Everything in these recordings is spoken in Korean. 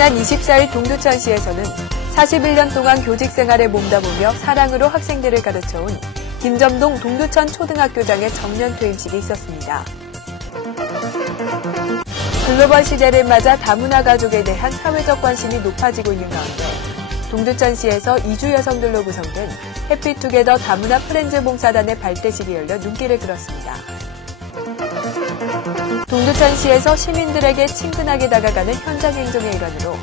지난 24일 동두천시에서는 41년 동안 교직 생활에 몸담으며 사랑으로 학생들을 가르쳐온 김점동 동두천 초등학교장의 정년 퇴임식이 있었습니다. 글로벌 시대를 맞아 다문화 가족에 대한 사회적 관심이 높아지고 있는 가운데 동두천시에서 이주 여성들로 구성된 해피투게더 다문화 프렌즈 봉사단의 발대식이 열려 눈길을 끌었습니다. 동두천시에서 시민들에게 친근하게 다가가는 현장 행정의 일환으로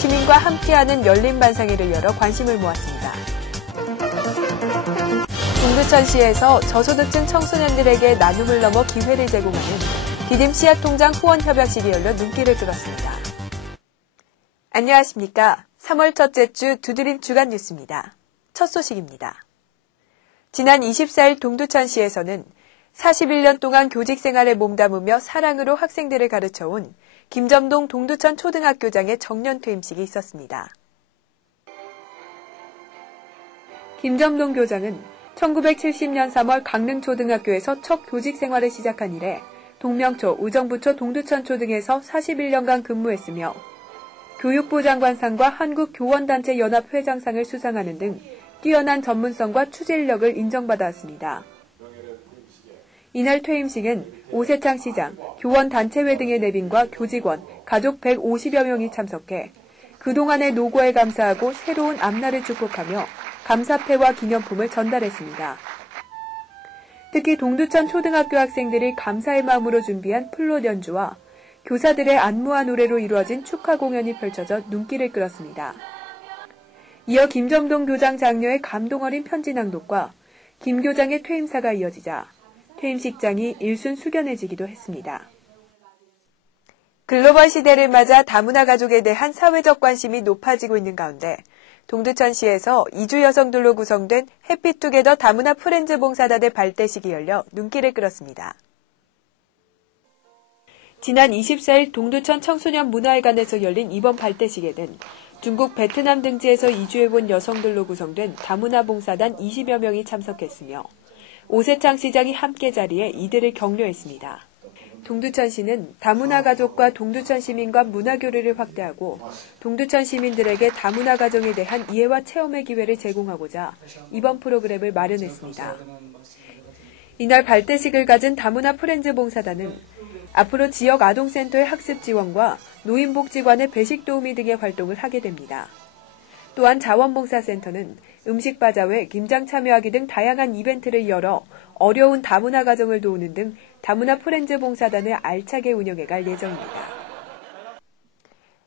시민과 함께하는 열린 반상회를 열어 관심을 모았습니다. 동두천시에서 저소득층 청소년들에게 나눔을 넘어 기회를 제공하는 디딤 씨앗통장 후원협약식이 열려 눈길을 끌었습니다. 안녕하십니까. 3월 첫째 주 두드림 주간 뉴스입니다. 첫 소식입니다. 지난 24일 동두천시에서는 41년 동안 교직 생활에 몸담으며 사랑으로 학생들을 가르쳐온 김점동 동두천 초등학교장의 정년 퇴임식이 있었습니다. 김점동 교장은 1970년 3월 강릉초등학교에서 첫 교직 생활을 시작한 이래 동명초, 의정부초, 동두천초 등에서 41년간 근무했으며 교육부 장관상과 한국교원단체 연합회장상을 수상하는 등 뛰어난 전문성과 추진력을 인정받았습니다. 이날 퇴임식은 오세창 시장, 교원단체회 등의 내빈과 교직원, 가족 150여 명이 참석해 그동안의 노고에 감사하고 새로운 앞날을 축복하며 감사패와 기념품을 전달했습니다. 특히 동두천 초등학교 학생들이 감사의 마음으로 준비한 플룻 연주와 교사들의 안무와 노래로 이루어진 축하 공연이 펼쳐져 눈길을 끌었습니다. 이어 김점동 교장 장녀의 감동 어린 편지 낭독과 김 교장의 퇴임사가 이어지자 퇴임식장이 일순 숙연해지기도 했습니다. 글로벌 시대를 맞아 다문화 가족에 대한 사회적 관심이 높아지고 있는 가운데 동두천시에서 이주 여성들로 구성된 해피투게더 다문화 프렌즈 봉사단의 발대식이 열려 눈길을 끌었습니다. 지난 24일 동두천 청소년 문화회관에서 열린 이번 발대식에는 중국 베트남 등지에서 이주해온 여성들로 구성된 다문화 봉사단 20여 명이 참석했으며 오세창 시장이 함께 자리에 이들을 격려했습니다. 동두천시는 다문화 가족과 동두천 시민과 문화교류를 확대하고 동두천 시민들에게 다문화 가정에 대한 이해와 체험의 기회를 제공하고자 이번 프로그램을 마련했습니다. 이날 발대식을 가진 다문화 프렌즈 봉사단은 앞으로 지역 아동센터의 학습 지원과 노인복지관의 배식 도우미 등의 활동을 하게 됩니다. 또한 자원봉사센터는 음식바자회, 김장 참여하기 등 다양한 이벤트를 열어 어려운 다문화 가정을 도우는 등 다문화 프렌즈 봉사단을 알차게 운영해갈 예정입니다.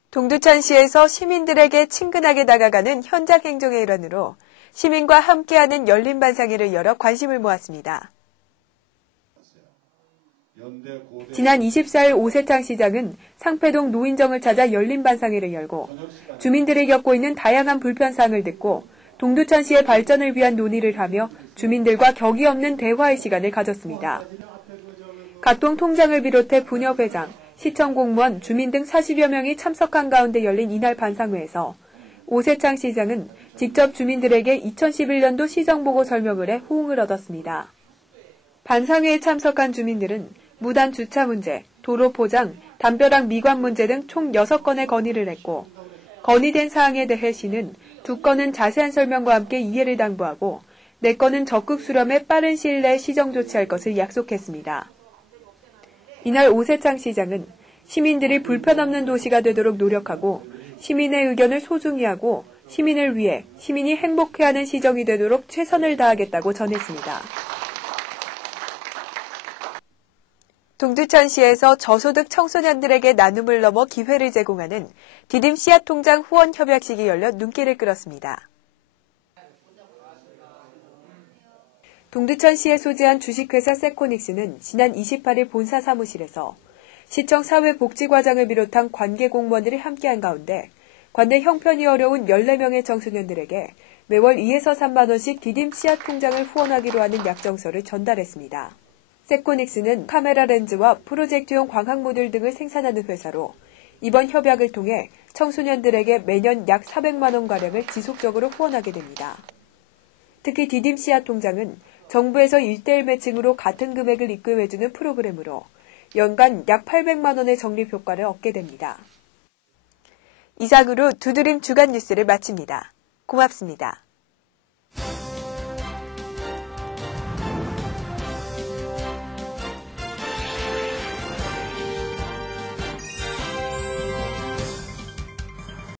동두천시에서 시민들에게 친근하게 다가가는 현장 행정의 일환으로 시민과 함께하는 열린 반상회를 열어 관심을 모았습니다. 지난 24일 오세창 시장은 상패동 노인정을 찾아 열린 반상회를 열고 주민들이 겪고 있는 다양한 불편사항을 듣고 동두천시의 발전을 위한 논의를 하며 주민들과 격이 없는 대화의 시간을 가졌습니다. 각동 통장을 비롯해 부녀회장, 시청 공무원, 주민 등 40여 명이 참석한 가운데 열린 이날 반상회에서 오세창 시장은 직접 주민들에게 2011년도 시정보고 설명을 해 호응을 얻었습니다. 반상회에 참석한 주민들은 무단 주차 문제, 도로 포장, 담벼락 미관 문제 등 총 6건의 건의를 했고 건의된 사항에 대해 시는 2건은 자세한 설명과 함께 이해를 당부하고 4건은 적극 수렴해 빠른 시일 내에 시정 조치할 것을 약속했습니다. 이날 오세창 시장은 시민들이 불편 없는 도시가 되도록 노력하고 시민의 의견을 소중히 하고 시민을 위해 시민이 행복해하는 시정이 되도록 최선을 다하겠다고 전했습니다. 동두천시에서 저소득 청소년들에게 나눔을 넘어 기회를 제공하는 디딤 씨앗통장 후원협약식이 열려 눈길을 끌었습니다. 동두천시에 소재한 주식회사 세코닉스는 지난 28일 본사 사무실에서 시청 사회복지과장을 비롯한 관계 공무원들이 함께한 가운데 관내 형편이 어려운 14명의 청소년들에게 매월 2에서 3만 원씩 디딤 씨앗통장을 후원하기로 하는 약정서를 전달했습니다. 세코닉스는 카메라 렌즈와 프로젝트용 광학 모듈 등을 생산하는 회사로 이번 협약을 통해 청소년들에게 매년 약 400만 원가량을 지속적으로 후원하게 됩니다. 특히 디딤 씨앗통장은 정부에서 1:1 매칭으로 같은 금액을 입금해주는 프로그램으로 연간 약 800만 원의 적립 효과를 얻게 됩니다. 이상으로 두드림 주간 뉴스를 마칩니다. 고맙습니다.